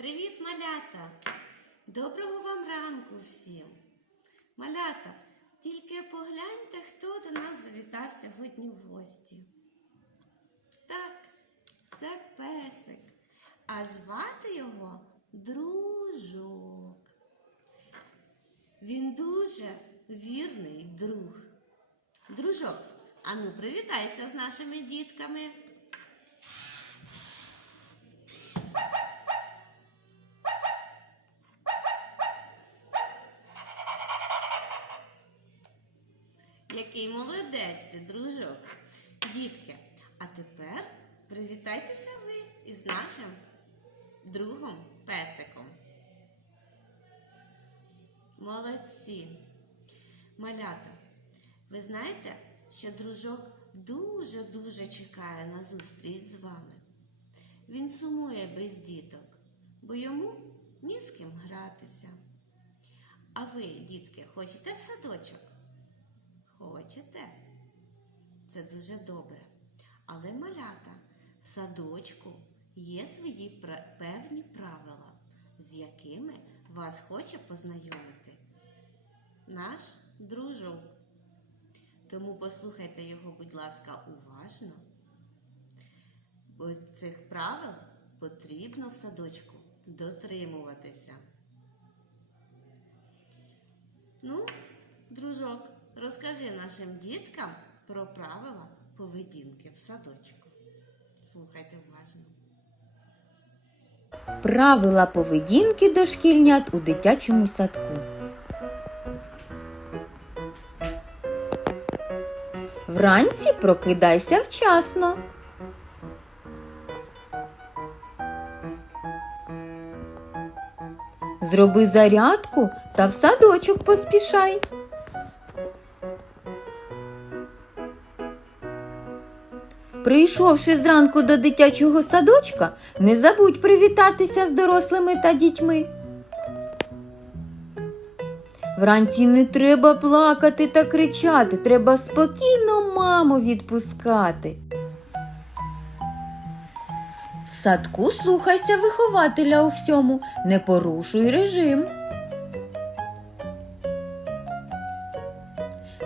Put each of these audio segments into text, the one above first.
Привіт, малята! Доброго вам ранку всім! Малята, тільки погляньте, хто до нас завітав сьогодні в гості. Так, це песик, а звати його дружок. Він дуже вірний друг. Дружок, ану привітайся з нашими дітками. Який молодець ти, дружок. Дітки, а тепер привітайтеся ви із нашим другом песиком. Молодці. Малята, ви знаєте, що дружок дуже-дуже чекає на зустріч з вами. Він сумує без діток, бо йому ні з ким гратися. А ви, дітки, хочете в садочок? Хочете? Це дуже добре. Але малята в садочку є свої певні правила, з якими вас хоче познайомити наш дружок. Тому послухайте його, будь ласка, уважно. Бо цих правил потрібно в садочку дотримуватися. Ну, дружок, розкажи нашим діткам про правила поведінки в садочку. Слухайте уважно. Правила поведінки дошкільнят у дитячому садку. Вранці прокидайся вчасно. Зроби зарядку та в садочок поспішай. Прийшовши зранку до дитячого садочка, не забудь привітатися з дорослими та дітьми. Вранці не треба плакати та кричати, треба спокійно маму відпускати. В садку слухайся вихователя у всьому, не порушуй режим.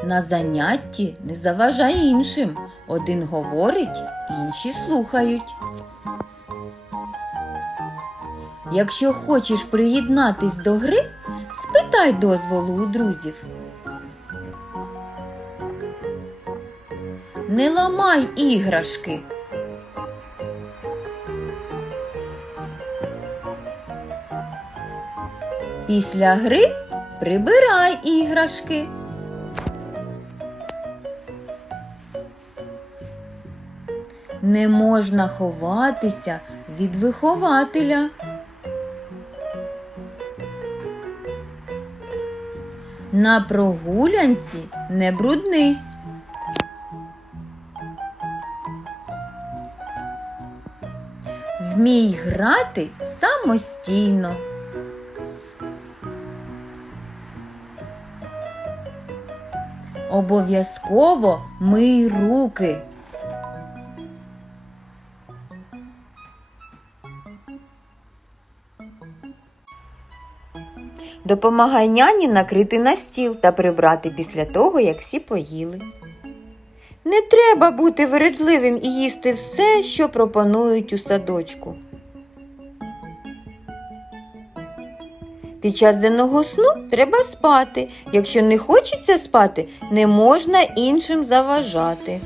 На занятті не заважай іншим. Один говорить, інші слухають. Якщо хочеш приєднатись до гри, спитай дозволу у друзів. Не ламай іграшки. Після гри прибирай іграшки. Не можна ховатися від вихователя. На прогулянці не бруднись. Вмій грати самостійно. Обов'язково мий руки. Допомагай няні накрити на стіл та прибрати після того, як всі поїли. Не треба бути вередливим і їсти все, що пропонують у садочку. Під час денного сну треба спати. Якщо не хочеться спати, не можна іншим заважати.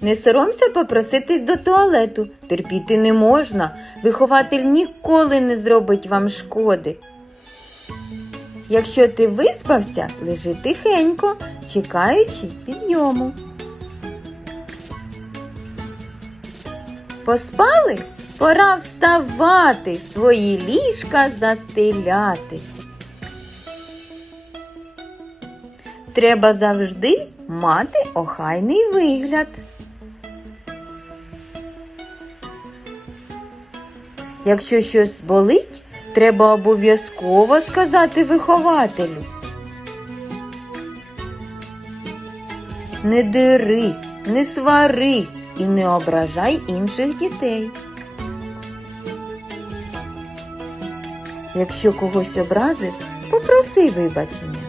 Не соромся попроситись до туалету. Терпіти не можна. Вихователь ніколи не зробить вам шкоди. Якщо ти виспався, лежи тихенько, чекаючи підйому. Поспали? Пора вставати, свої ліжка застеляти. Треба завжди мати охайний вигляд. Якщо щось болить, треба обов'язково сказати вихователю. Не дирись, не сварись і не ображай інших дітей. Якщо когось образив, попроси вибачення.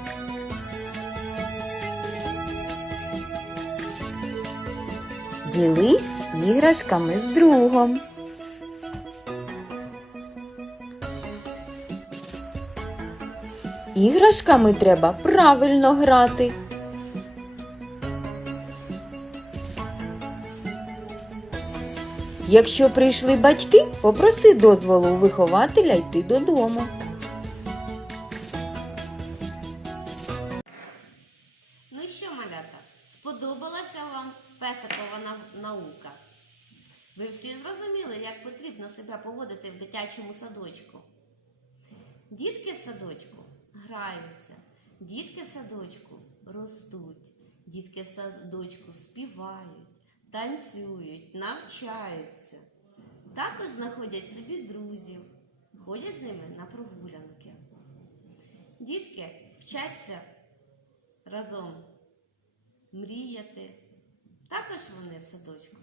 Ділись іграшками з другом. Іграшками треба правильно грати. Якщо прийшли батьки, попроси дозволу у вихователя йти додому. Ну що, малята, сподобалася вам песикова наука? Ви всі зрозуміли, як потрібно себе поводити в дитячому садочку? Дітки в садочку граються, дітки в садочку ростуть, дітки в садочку співають, танцюють, навчаються. Також знаходять собі друзів, ходять з ними на прогулянки. Дітки вчаться разом мріяти. Також вони в садочку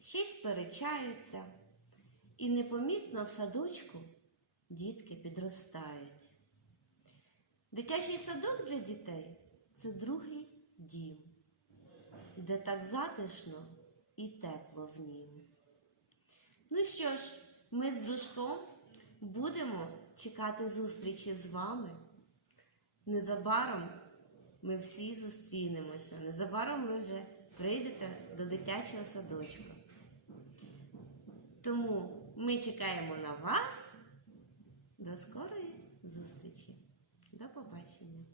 ще сперечаються. І непомітно в садочку дітки підростають. Дитячий садок для дітей це другий дім, де так затишно і тепло в нім. Ну що ж, ми з дружком будемо чекати зустрічі з вами. Незабаром ми всі зустрінемося. Незабаром ви вже прийдете до дитячого садочку. Тому ми чекаємо на вас. До скорої зустрічі. До побачення.